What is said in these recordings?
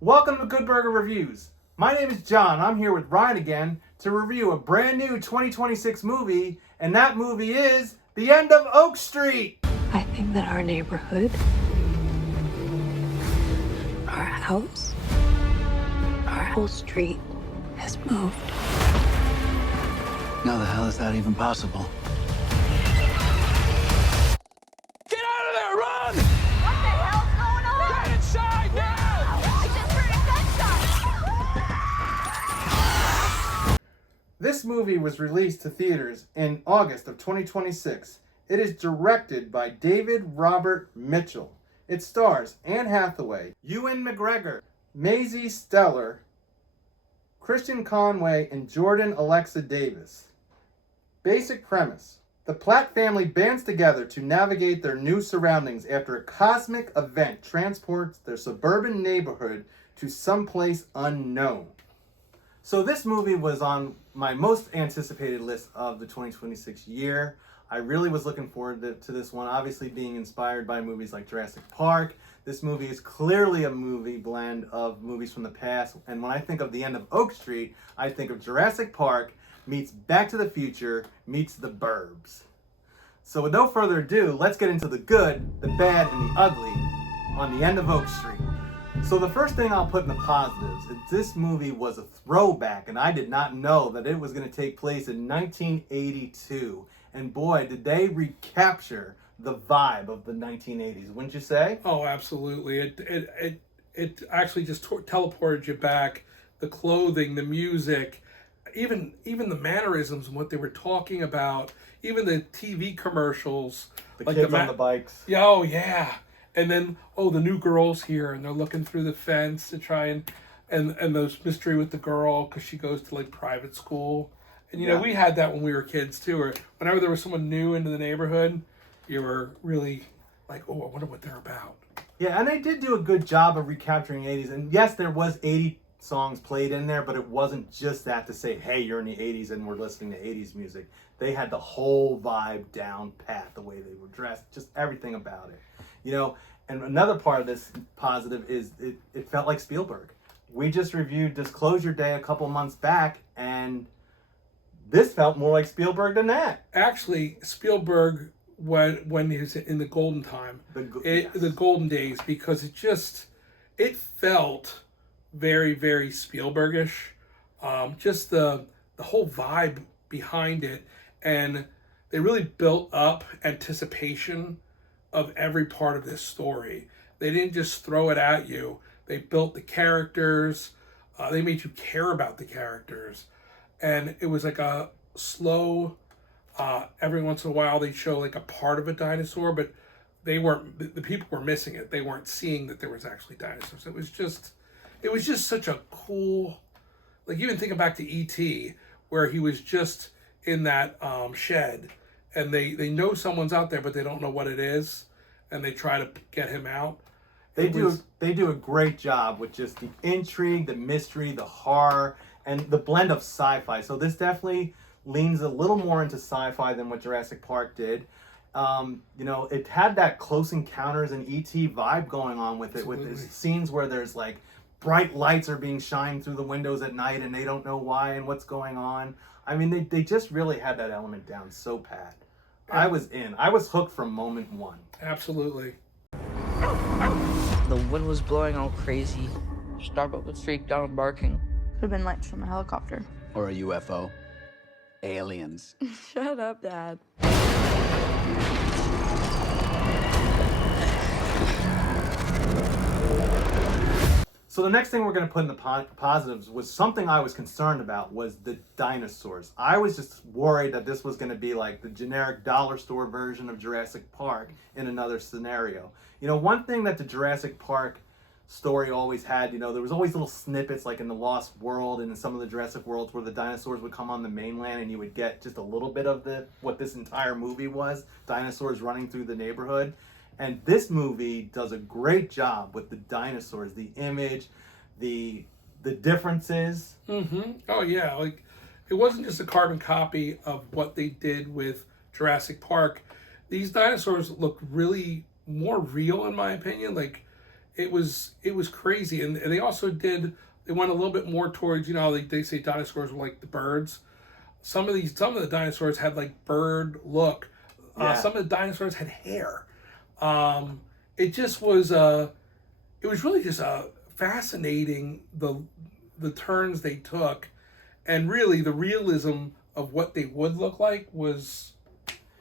Welcome to Good Burger Reviews. My name is John. I'm here with Ryan again to review a brand new 2026 movie, and that movie is The End of Oak Street. I think that our neighborhood, our house, our whole street has moved. How the hell is that even possible? Get out of there! Run! What the hell's going on? Get inside now! I just heard a gunshot! This movie was released to theaters in August of 2026. It is directed by David Robert Mitchell. It stars Anne Hathaway, Ewan McGregor, Maisie Stellar, Christian Conway, and Jordan Alexa Davis. Basic premise. The Platt family bands together to navigate their new surroundings after a cosmic event transports their suburban neighborhood to someplace unknown. So this movie was on my most anticipated list of the 2026 year. I really was looking forward to this one, obviously being inspired by movies like Jurassic Park. This movie is clearly a movie blend of movies from the past. And when I think of The End of Oak Street, I think of Jurassic Park meets Back to the Future meets The Burbs. So with no further ado, let's get into the good, the bad, and the ugly on The End of Oak Street. So the first thing I'll put in the positives is this movie was a throwback, and I did not know that it was going to take place in 1982. And boy, did they recapture the vibe of the 1980s, wouldn't you say? Oh, absolutely. It actually just teleported you back. The clothing, the music, even the mannerisms and what they were talking about, even the TV commercials. The like kids on the bikes. Yeah, oh, yeah. And then, the new girl's here, and they're looking through the fence to try and those mystery with the girl, because she goes to, private school. And, you know, we had that when we were kids, too, or whenever there was someone new into the neighborhood, you were really like, oh, I wonder what they're about. Yeah, and they did do a good job of recapturing 80s. And yes, there was 80 songs played in there, but it wasn't just that to say, hey, you're in the 80s and we're listening to 80s music. They had the whole vibe down pat, the way they were dressed, just everything about it. You know, and another part of this positive is it felt like Spielberg. We just reviewed Disclosure Day a couple months back, and this felt more like Spielberg than that. Actually, Spielberg, when he was in the golden time, the golden days, because it felt very, very Spielbergish. Just the whole vibe behind it, and they really built up anticipation of every part of this story. They didn't just throw it at you. They built the characters. They made you care about the characters. And it was like a slow, every once in a while they'd show like a part of a dinosaur, but they weren't, the people were missing it. They weren't seeing that there was actually dinosaurs. It was just such a cool, even thinking back to E.T., where he was just in that shed, and they know someone's out there, but they don't know what it is, and they try to get him out. They do a great job with just the intrigue, the mystery, the horror, and the blend of sci-fi. So this definitely leans a little more into sci-fi than what Jurassic Park did. It had that Close Encounters and E.T. vibe going on with it, Absolutely. with scenes where there's bright lights are being shined through the windows at night and they don't know why and what's going on. I mean, they just really had that element down so pat. Yeah. I was in. I was hooked from moment one. Absolutely. The wind was blowing all crazy. Starbuck would streak down barking. Could have been lights from a helicopter. Or a UFO. Aliens. Shut up, Dad. So the next thing we're going to put in the positives was something I was concerned about, was the dinosaurs. I was just worried that this was going to be like the generic dollar store version of Jurassic Park in another scenario. You know, one thing that the Jurassic Park story always had, there was always little snippets like in the Lost World and in some of the Jurassic Worlds where the dinosaurs would come on the mainland and you would get just a little bit of what this entire movie was, dinosaurs running through the neighborhood. And this movie does a great job with the dinosaurs, the image, the differences. Mm-hmm. Oh, yeah. It wasn't just a carbon copy of what they did with Jurassic Park. These dinosaurs look really more real, in my opinion. it was crazy. And they also they went a little bit more towards, they say dinosaurs were like the birds. Some of the dinosaurs had like bird look. Some of the dinosaurs had hair. It just was it was really just fascinating, the turns they took, and really the realism of what they would look like was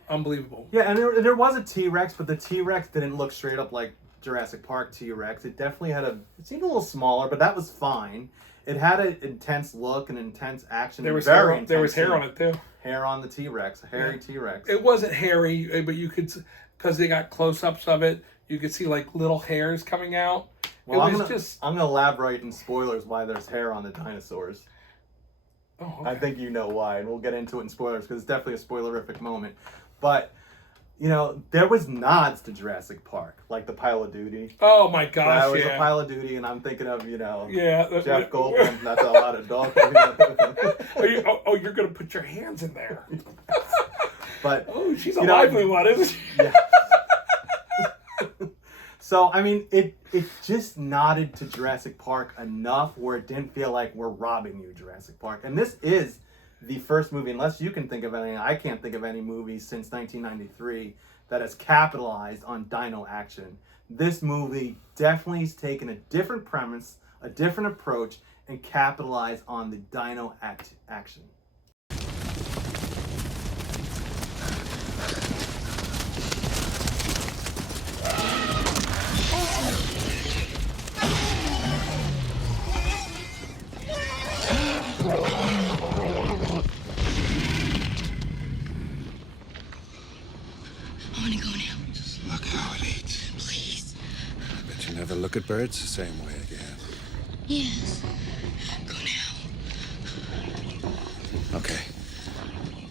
unbelievable. Yeah, and there was a T-Rex, but the T-Rex didn't look straight up like Jurassic Park T-Rex. It definitely it seemed a little smaller, but that was fine. It had an intense look and intense action. There was hair on it too. Hair on the T-Rex, a hairy T-Rex. It wasn't hairy, but you could, because they got close-ups of it, you could see like little hairs coming out. Well, I'm gonna elaborate in spoilers why there's hair on the dinosaurs. Oh, okay. I think you know why, and we'll get into it in spoilers because it's definitely a spoilerific moment. But there was nods to Jurassic Park, like the Pile of Duty. Oh my gosh, that was a Pile of Duty, and I'm thinking of Jeff Goldblum. That's a lot of dog. You're gonna put your hands in there. But she's a lively one, isn't she? Yeah. So, I mean, it just nodded to Jurassic Park enough where it didn't feel like we're robbing you, Jurassic Park. And this is the first movie, unless you can think of any, I can't think of any movie since 1993 that has capitalized on dino action. This movie definitely has taken a different premise, a different approach, and capitalized on the dino action. Never look at birds the same way again. Yes. Go now. Okay.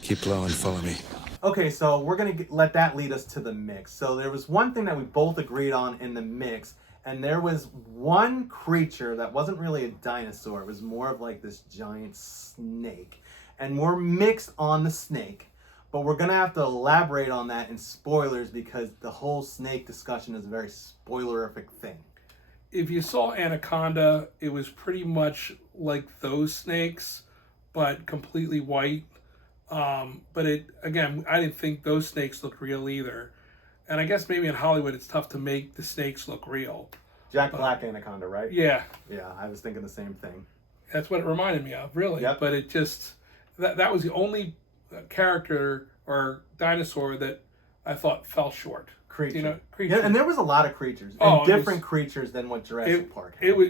Keep low and follow me. Okay, so we're going to let that lead us to the mix. So there was one thing that we both agreed on in the mix, and there was one creature that wasn't really a dinosaur. It was more of like this giant snake. And we're mixed on the snake, but we're going to have to elaborate on that in spoilers because the whole snake discussion is a very spoilerific thing. If you saw Anaconda, it was pretty much like those snakes, but completely white. But I didn't think those snakes looked real either. And I guess maybe in Hollywood it's tough to make the snakes look real. Jack Black Anaconda, right? Yeah. Yeah, I was thinking the same thing. That's what it reminded me of, really. Yep. But it just, that was the only character or dinosaur that I thought fell short. Creature. Creature. Yeah, and there was a lot of creatures. And different creatures than what Jurassic Park had. It was,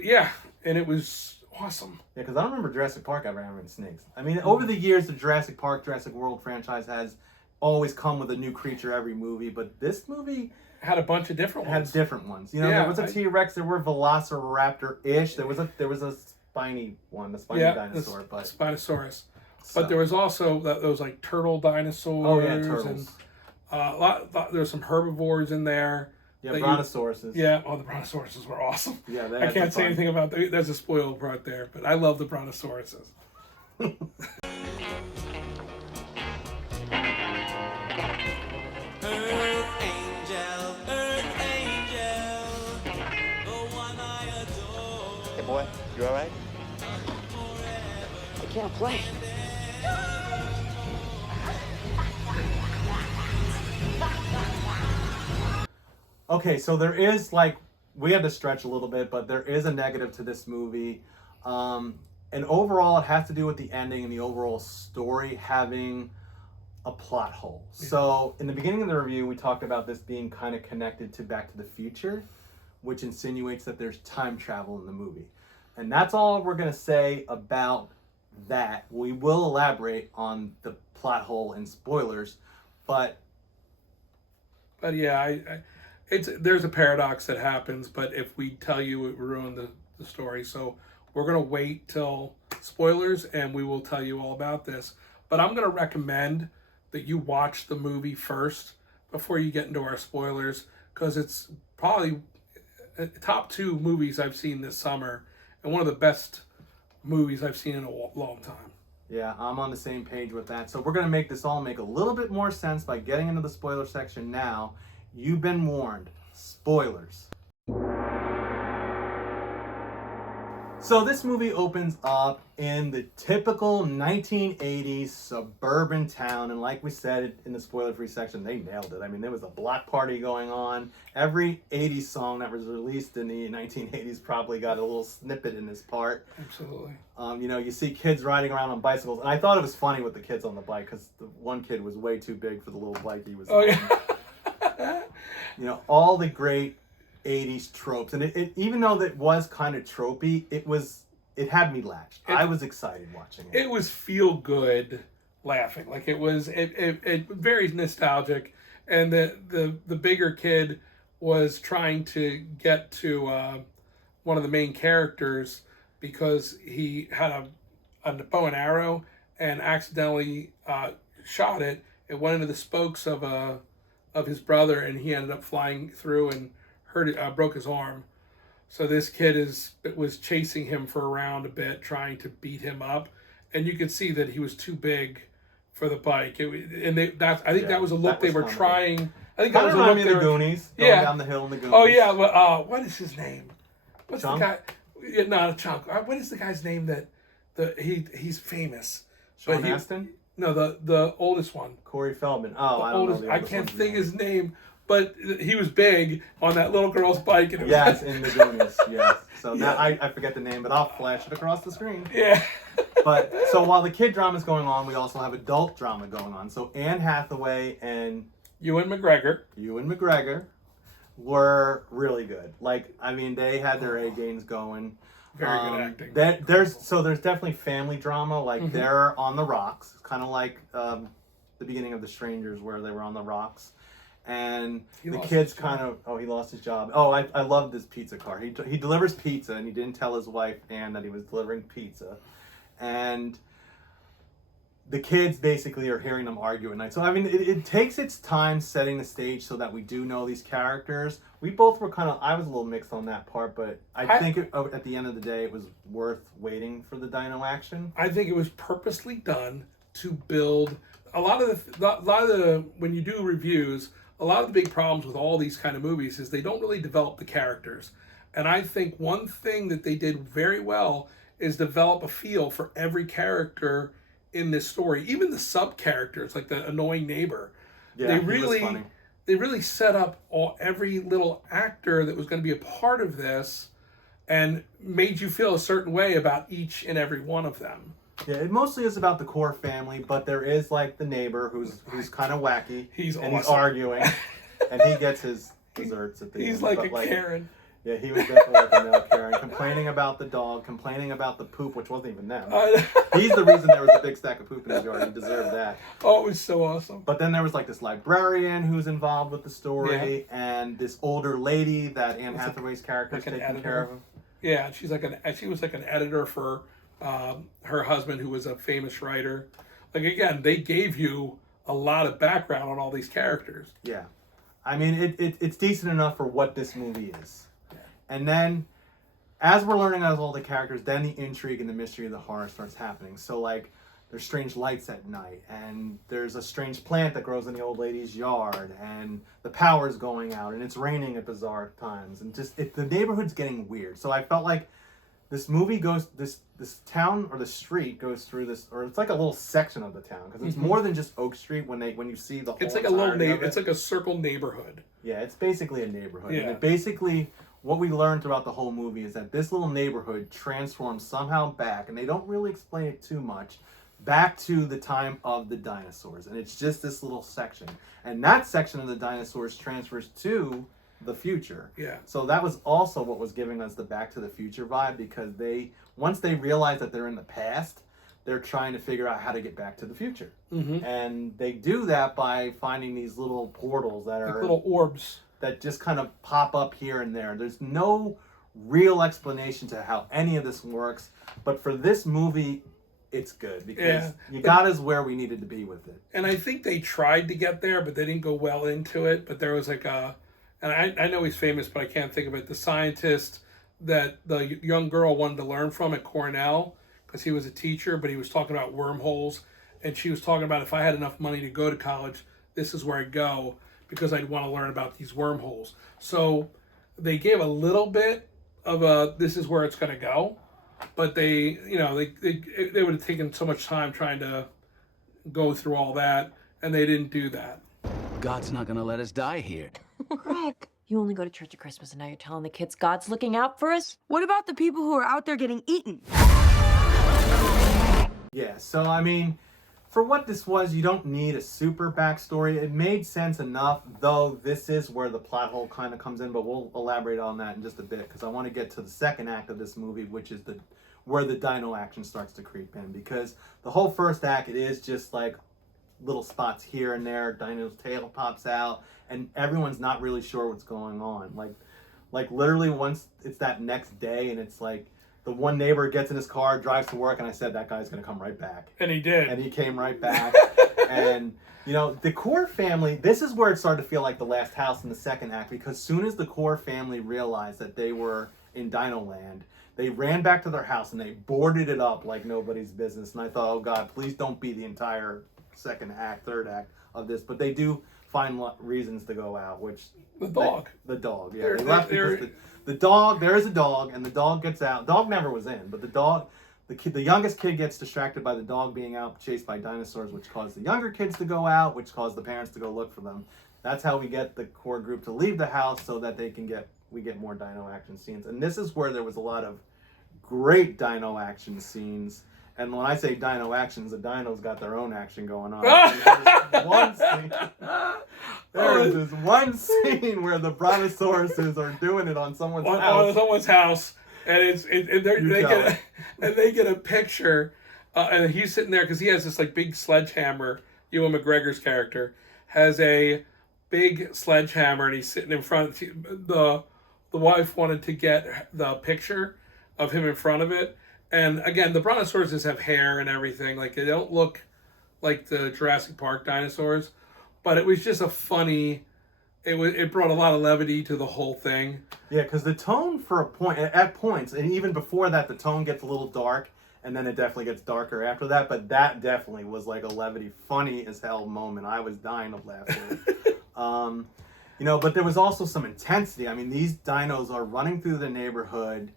and it was awesome. Yeah, because I don't remember Jurassic Park ever having snakes. I mean, over the years, the Jurassic Park, Jurassic World franchise has always come with a new creature every movie, but this movie had a bunch of different ones. Had different ones. There was a T-Rex, there were Velociraptor-ish, there was a spiny one, the spiny dinosaur. But Spinosaurus. So. But there was also those like turtle dinosaurs. Oh, yeah, turtles. And there's some herbivores in there. Yeah, brontosauruses. The brontosauruses were awesome. Yeah, I can't say anything about that. There's a spoiled part there, but I love the brontosauruses. Hey boy, you all right? I can't play. Okay, so there is, we had to stretch a little bit, but there is a negative to this movie. And overall, it has to do with the ending and the overall story having a plot hole. Yeah. So in the beginning of the review, we talked about this being kind of connected to Back to the Future, which insinuates that there's time travel in the movie. And that's all we're going to say about that. We will elaborate on the plot hole in spoilers, but yeah, there's a paradox that happens, but if we tell you, it will ruin the story. So we're going to wait till spoilers and we will tell you all about this. But I'm going to recommend that you watch the movie first before you get into our spoilers, because it's probably top 2 movies I've seen this summer and one of the best movies I've seen in a long time. Yeah, I'm on the same page with that. So we're going to make this all make a little bit more sense by getting into the spoiler section now. You've been warned. Spoilers. So this movie opens up in the typical 1980s suburban town, and like we said in the spoiler-free section, they nailed it. I mean, there was a block party going on. Every 80s song that was released in the 1980s probably got a little snippet in this part. Absolutely. You know, you see kids riding around on bicycles, and I thought it was funny with the kids on the bike because the one kid was way too big for the little bike he was on. Yeah. You know, all the great 80s tropes, and it even though that was kind of tropey, it had me latched. I was excited watching it. It was feel good laughing. Like it was very nostalgic, and the bigger kid was trying to get to one of the main characters because he had a bow and arrow and accidentally shot it. It went into the spokes of his brother, and he ended up flying through and broke his arm. So this kid was chasing him for a round a bit, trying to beat him up, and you could see that he was too big for the bike. I think that was a look they were trying. I think that was a look me of the Goonies. Going down the hill in the Goonies. Oh yeah, well, what is his name? What's Chunk? the guy? Yeah, not Chunk. What is the guy's name he's famous? Sean Astin? No, the oldest one. Corey Feldman. Oh, I don't know. I can't think his name. But he was big on that little girl's bike. And yes, in the Goonies, yes. So now I forget the name, but I'll flash it across the screen. Yeah. But so while the kid drama is going on, we also have adult drama going on. So Anne Hathaway and Ewan McGregor were really good. Like, I mean, they had their A games going. Very good acting. There's definitely family drama. Like they're on the rocks, kind of like the beginning of The Strangers, where they were on the rocks. And the kids kind of, he lost his job. Oh, I love this pizza car. He delivers pizza, and he didn't tell his wife, Anne, that he was delivering pizza. And the kids basically are hearing them argue at night. So, I mean, it takes its time setting the stage so that we do know these characters. We both were I was a little mixed on that part, but I think at the end of the day, it was worth waiting for the dino action. I think it was purposely done to build a lot of the when you do reviews, a lot of the big problems with all these kind of movies is they don't really develop the characters. And I think one thing that they did very well is develop a feel for every character in this story, even the sub characters, like the annoying neighbor. Yeah, they he was funny. They really set up every little actor that was going to be a part of this, and made you feel a certain way about each and every one of them. Yeah, it mostly is about the core family, but there is like the neighbor who's kind of wacky. He's arguing, and he gets his desserts at the end. He's like a Karen. Yeah, he was definitely like a male Karen, complaining about the dog, complaining about the poop, which wasn't even them. He's the reason there was a big stack of poop in his yard. He deserved that. Oh, it was so awesome. But then there was like this librarian who's involved with the story, and this older lady that Anne Hathaway's character is taking care of. Yeah, she was like an editor for her husband, who was a famous writer. Like, again, they gave you a lot of background on all these characters. Yeah. I mean, it's decent enough for what this movie is. Yeah. And then, as we're learning about all the characters, then the intrigue and the mystery of the horror starts happening. So, like, there's strange lights at night, and there's a strange plant that grows in the old lady's yard, and the power's going out, and it's raining at bizarre times, and just the neighborhood's getting weird. So I felt like this movie goes, this town or the street goes through this, or it's like a little section of the town, because it's more than just Oak Street when you see the whole. It's like a little it's like a circle neighborhood. Yeah, it's basically a neighborhood. Yeah. And basically, what we learned throughout the whole movie is that this little neighborhood transforms somehow back, and they don't really explain it too much, back to the time of the dinosaurs. And it's just this little section. And that section of the dinosaurs transfers to the future. Yeah. So that was also what was giving us the Back to the Future vibe, because once they realize that they're in the past, they're trying to figure out how to get back to the future. Mm-hmm. And they do that by finding these little portals that are like little orbs that just kind of pop up here and there. There's no real explanation to how any of this works, but for this movie, it's good because you got us where we needed to be with it. And I think they tried to get there, but they didn't go well into it. But there was like and I know he's famous, but I can't think of it, the scientist that the young girl wanted to learn from at Cornell, because he was a teacher, but he was talking about wormholes, and she was talking about, if I had enough money to go to college, this is where I'd go, because I'd want to learn about these wormholes. So they gave a little bit of this is where it's going to go, but they would have taken so much time trying to go through all that, and they didn't do that. God's not gonna let us die here. Greg, you only go to church at Christmas and now you're telling the kids God's looking out for us? What about the people who are out there getting eaten? Yeah, so I mean, for what this was, you don't need a super backstory. It made sense enough, though this is where the plot hole kind of comes in, but we'll elaborate on that in just a bit, because I want to get to the second act of this movie, which is where the dino action starts to creep in. Because the whole first act, it is just like little spots here and there, dino's tail pops out, and everyone's not really sure what's going on. Like literally once it's that next day, and it's like, the one neighbor gets in his car, drives to work, and I said, that guy's going to come right back. And he did. And he came right back. And, you know, the Core family, this is where it started to feel like the last house in the second act, because soon as the Core family realized that they were in Dino Land, they ran back to their house and they boarded it up like nobody's business. And I thought, oh God, please don't be the entire second act, third act of this. But they do find reasons to go out, which... The dog. The dog, yeah. They left because the dog, there is a dog, and the dog gets out. Dog never was in, but the dog, the youngest kid gets distracted by the dog being out chased by dinosaurs, which caused the younger kids to go out, which caused the parents to go look for them. That's how we get the Core group to leave the house so that we get more dino action scenes. And this is where there was a lot of great dino action scenes. And when I say dino actions, the dinos got their own action going on. There's this one scene where the brontosauruses are doing it on someone's house. On someone's house, and they get a picture, and he's sitting there because he has this like big sledgehammer. Ewan McGregor's character has a big sledgehammer, and he's sitting in front. The wife wanted to get the picture of him in front of it. And again, the brontosauruses have hair and everything. Like, they don't look like the Jurassic Park dinosaurs, but it was just a funny. It brought a lot of levity to the whole thing. Yeah, because the tone at points, and even before that, the tone gets a little dark, and then it definitely gets darker after that. But that definitely was like a levity, funny as hell moment. I was dying of laughter. But there was also some intensity. I mean, these dinos are running through the neighborhood.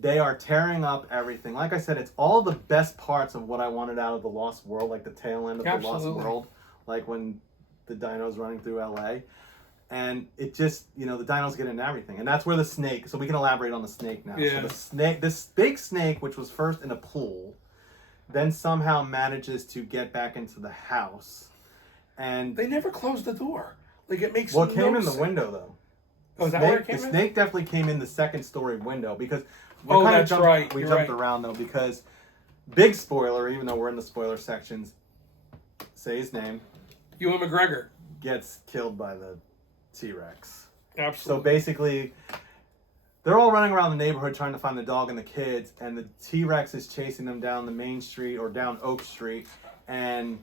They are tearing up everything. Like I said, it's all the best parts of what I wanted out of The Lost World, like the tail end of The Lost World, like when the dino's running through LA. And it just, the dinos get into everything. And that's where the snake, so we can elaborate on the snake now. Yeah. So the snake, this big snake, which was first in a pool, then somehow manages to get back into the house. And they never closed the door. Like, it makes it came in the window, though. Oh, is that where it came in? The snake definitely came in the second story window, because we jumped around, though, because big spoiler, even though we're in the spoiler sections, say his name. Ewan McGregor gets killed by the T-Rex. Absolutely. So basically, they're all running around the neighborhood trying to find the dog and the kids, and the T-Rex is chasing them down the main street or down Oak Street, and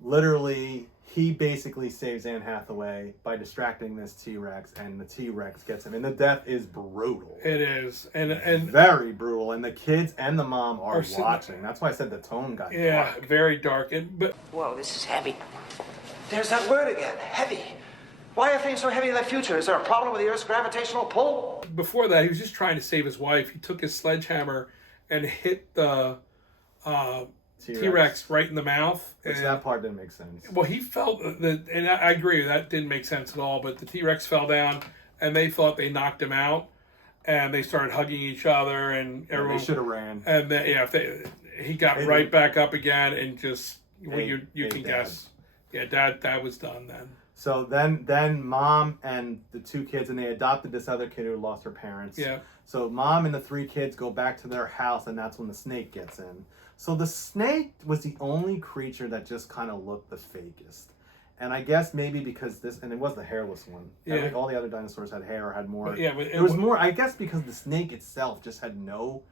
literally he basically saves Anne Hathaway by distracting this T-Rex, and the T-Rex gets him. And the death is brutal. It is. And very brutal. And the kids and the mom are watching. That's why I said the tone got dark. Very dark. Whoa, this is heavy. There's that word again, heavy. Why are things so heavy in the future? Is there a problem with the Earth's gravitational pull? Before that, he was just trying to save his wife. He took his sledgehammer and hit the T-Rex right in the mouth. Which that part didn't make sense. Well, he felt that, and I agree, that didn't make sense at all, but the T-Rex fell down, and they thought they knocked him out, and they started hugging each other, and everyone... They should have ran. And then, he got right back up again, and just, you can guess. Yeah, Dad was done then. So then mom and the two kids, and they adopted this other kid who lost her parents. Yeah. So mom and the three kids go back to their house, and that's when the snake gets in. So the snake was the only creature that just kind of looked the fakest. And I guess maybe because and it was the hairless one. Yeah. All the other dinosaurs had hair or had more. But it was more, I guess because the snake itself just had nothing.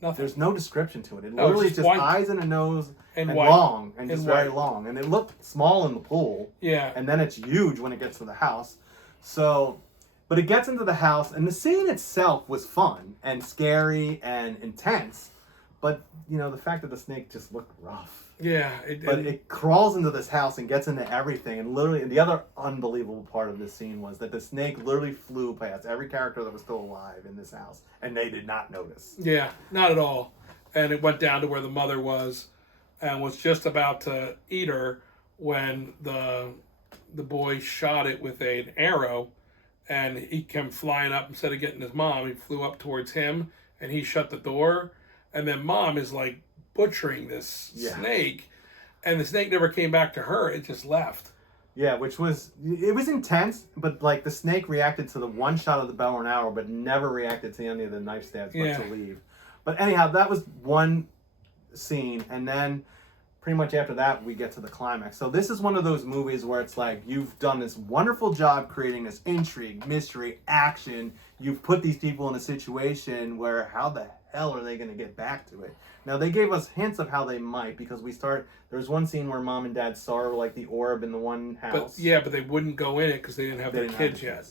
There's no description to it. It literally just eyes and a nose and white. Long and just very long. And it looked small in the pool. Yeah. And then it's huge when it gets to the house. So, but it gets into the house, and the scene itself was fun and scary and intense. But, you know, the fact that the snake just looked rough. Yeah. It crawls into this house and gets into everything. And literally, the other unbelievable part of this scene was that the snake literally flew past every character that was still alive in this house. And they did not notice. Yeah, not at all. And it went down to where the mother was and was just about to eat her when the boy shot it with an arrow. And he came flying up. Instead of getting his mom, he flew up towards him and he shut the door. And then mom is like butchering this snake, and the snake never came back to her. It just left. Yeah, it was intense, but like the snake reacted to the one shot of the bow and arrow, but never reacted to any of the knife stabs but to leave. But anyhow, that was one scene, and then pretty much after that we get to the climax. So this is one of those movies where it's like you've done this wonderful job creating this intrigue, mystery, action. You've put these people in a situation where how the hell are they going to get back to it? Now they gave us hints of how they might, because there's one scene where mom and dad saw like the orb in the one house. But they wouldn't go in it because they didn't have their kids yet.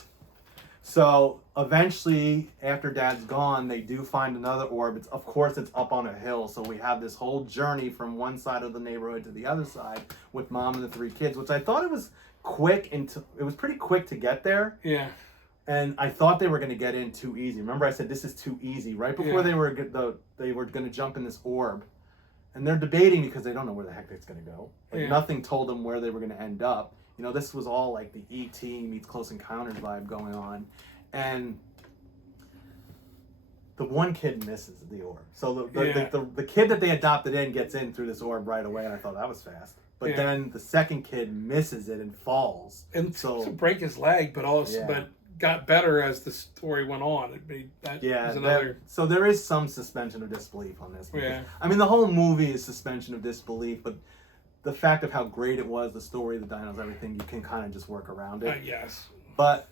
So eventually, after dad's gone, they do find another orb. Of course it's up on a hill, so we have this whole journey from one side of the neighborhood to the other side with mom and the 3 kids, which I thought it was quick, it was pretty quick to get there. Yeah. And I thought they were going to get in too easy. Remember I said this is too easy right before they were going to jump in this orb. And they're debating because they don't know where the heck it's going to go. Like nothing told them where they were going to end up. You know, this was all like the E.T. meets Close Encounters vibe going on. And the one kid misses the orb. So the kid that they adopted in gets in through this orb right away, and I thought that was fast. But then the second kid misses it and falls. And to break his leg, but got better as the story went on. So there is some suspension of disbelief on this. Yeah. I mean, the whole movie is suspension of disbelief, but the fact of how great it was, the story, the dinos, everything, you can kind of just work around it. Yes. But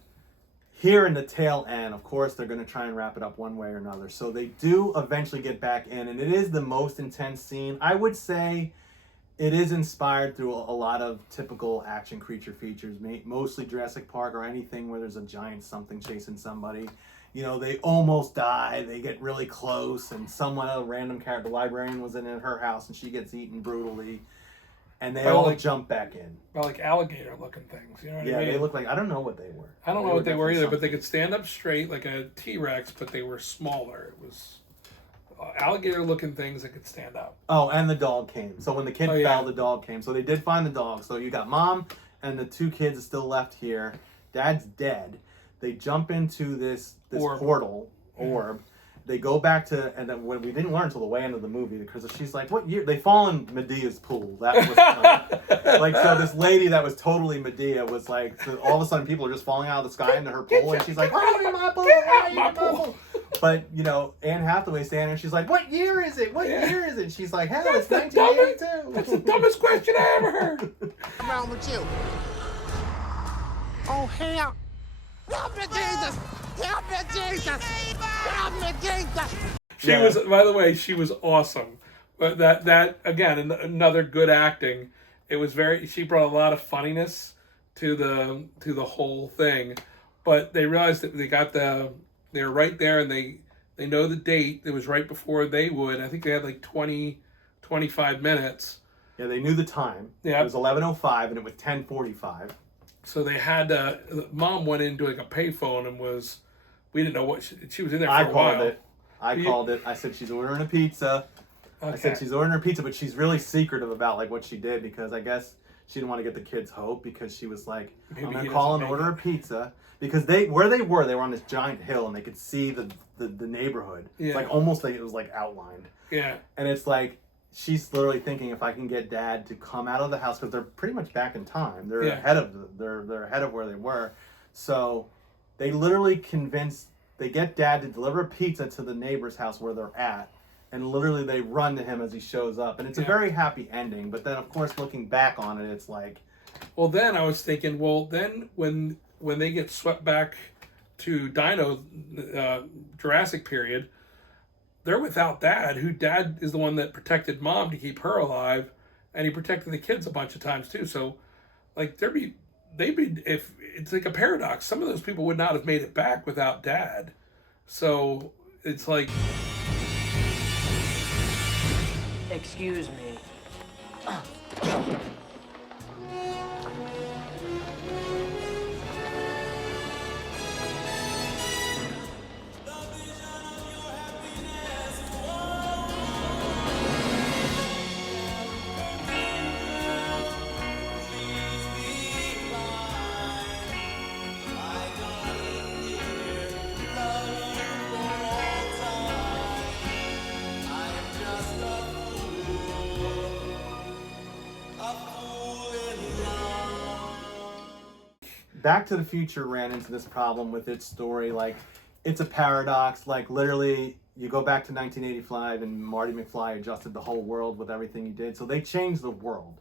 here in the tail end, of course, they're going to try and wrap it up one way or another. So they do eventually get back in, and it is the most intense scene. I would say it is inspired through a lot of typical action creature features, mostly Jurassic Park or anything where there's a giant something chasing somebody. You know, they almost die, they get really close, and a random character, the librarian was in her house, and she gets eaten brutally. And they all jump back in. Well, like alligator-looking things, you know what I mean? Yeah, they look like, I don't know what they were. I don't know what they were either, but they could stand up straight like a T-Rex, but they were smaller. It was alligator-looking things that could stand up. Oh, and the dog came. So when the kid fell, the dog came. So they did find the dog. So you got mom and the 2 kids are still left here. Dad's dead. They jump into this portal, orb. They go back to, and then when we didn't learn until the way end of the movie, because she's like, what year? They fall in Medea's pool. That was funny. Like, so this lady that was totally Medea was like, so all of a sudden people are just falling out of the sky into her pool, and she's like, oh, you're my pool, oh, my pool. But, you know, Anne Hathaway's standing there, and she's like, what year is it? What year is it? She's like, hell, it's 1982. That's the dumbest question I ever heard. What's wrong with you? Oh, hell. Help me, Jesus! Help me, Jesus! Help me, Jesus! She was, by the way, she was awesome. But that again, another good acting. It was she brought a lot of funniness to the whole thing. But they realized that they were right there, and they know the date. It was right before they would. I think they had like 25 minutes. Yeah, they knew the time. Yeah. It was 11:05 and it was 10:45. So they had mom went into like a payphone and we didn't know what she was in there for I a while. I called it. I said she's ordering a pizza. Okay. I said she's ordering her pizza, but she's really secretive about like what she did, because I guess she didn't want to get the kids hope, because she was like, I'm gonna call and order a pizza, because they were on this giant hill and they could see the neighborhood. Yeah. It's like almost like it was like outlined. Yeah. And it's like she's literally thinking, if I can get dad to come out of the house, because they're pretty much back in time. They're ahead of they're ahead of where they were. So they literally they get dad to deliver a pizza to the neighbor's house where they're at, and literally they run to him as he shows up, and it's a very happy ending. But then of course, looking back on it, it's like, well, then I was thinking, well, then when they get swept back to Jurassic period, they're without dad, who dad is the one that protected mom to keep her alive, and he protected the kids a bunch of times too. So like if it's like a paradox, some of those people would not have made it back without dad. So it's like Excuse me. Back to the Future ran into this problem with its story. Like, it's a paradox. Like, literally, you go back to 1985 and Marty McFly adjusted the whole world with everything he did. So they changed the world.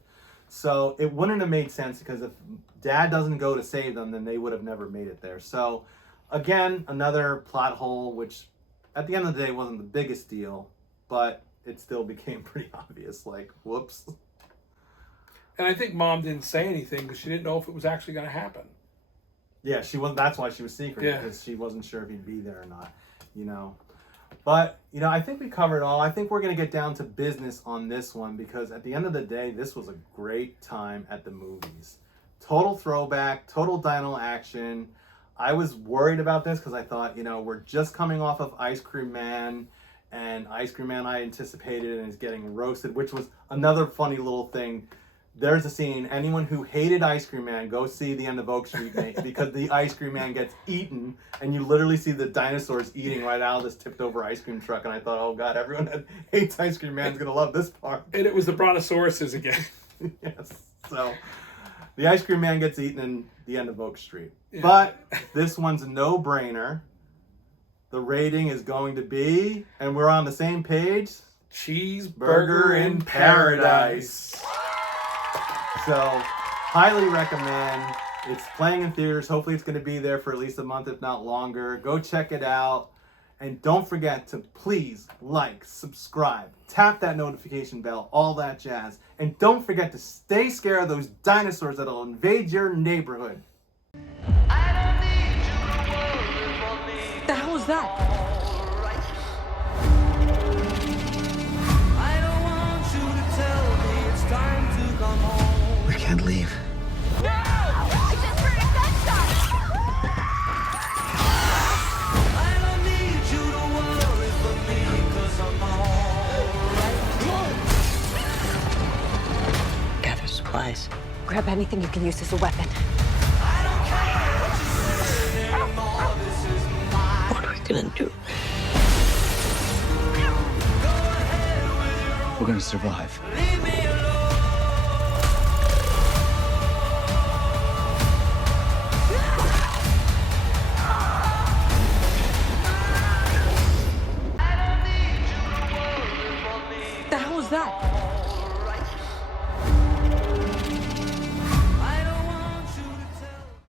So it wouldn't have made sense, because if Dad doesn't go to save them, then they would have never made it there. So again, another plot hole, which at the end of the day wasn't the biggest deal, but it still became pretty obvious. Like, whoops. And I think Mom didn't say anything because she didn't know if it was actually going to happen. Yeah, she wasn't. That's why she was secret, Yeah. because she wasn't sure if he'd be there or not, you know. But, you know, I think we covered it all. I think we're going to get down to business on this one, because at the end of the day, this was a great time at the movies. Total throwback, total dino action. I was worried about this because I thought, you know, we're just coming off of Ice Cream Man, and Ice Cream Man I anticipated and is getting roasted, which was another funny little thing. There's a scene, anyone who hated Ice Cream Man, go see the end of Oak Street, mate, because the Ice Cream Man gets eaten, and you literally see the dinosaurs eating right out of this tipped over ice cream truck, and I thought, oh God, everyone that hates Ice Cream Man's gonna love this part. And it was the brontosauruses again. Yes, so the Ice Cream Man gets eaten in the end of Oak Street. Yeah. But this one's a no-brainer. The rating is going to be, and we're on the same page, Cheeseburger in Paradise. So, highly recommend. It's playing in theaters. Hopefully it's going to be there for at least a month, if not longer. Go check it out. And don't forget to please like, subscribe, tap that notification bell, all that jazz. And don't forget to stay scared of those dinosaurs that'll invade your neighborhood. The hell was that? We can't leave. Gather supplies. Grab anything you can use as a weapon. What are we gonna do? We're gonna survive. The hell was that?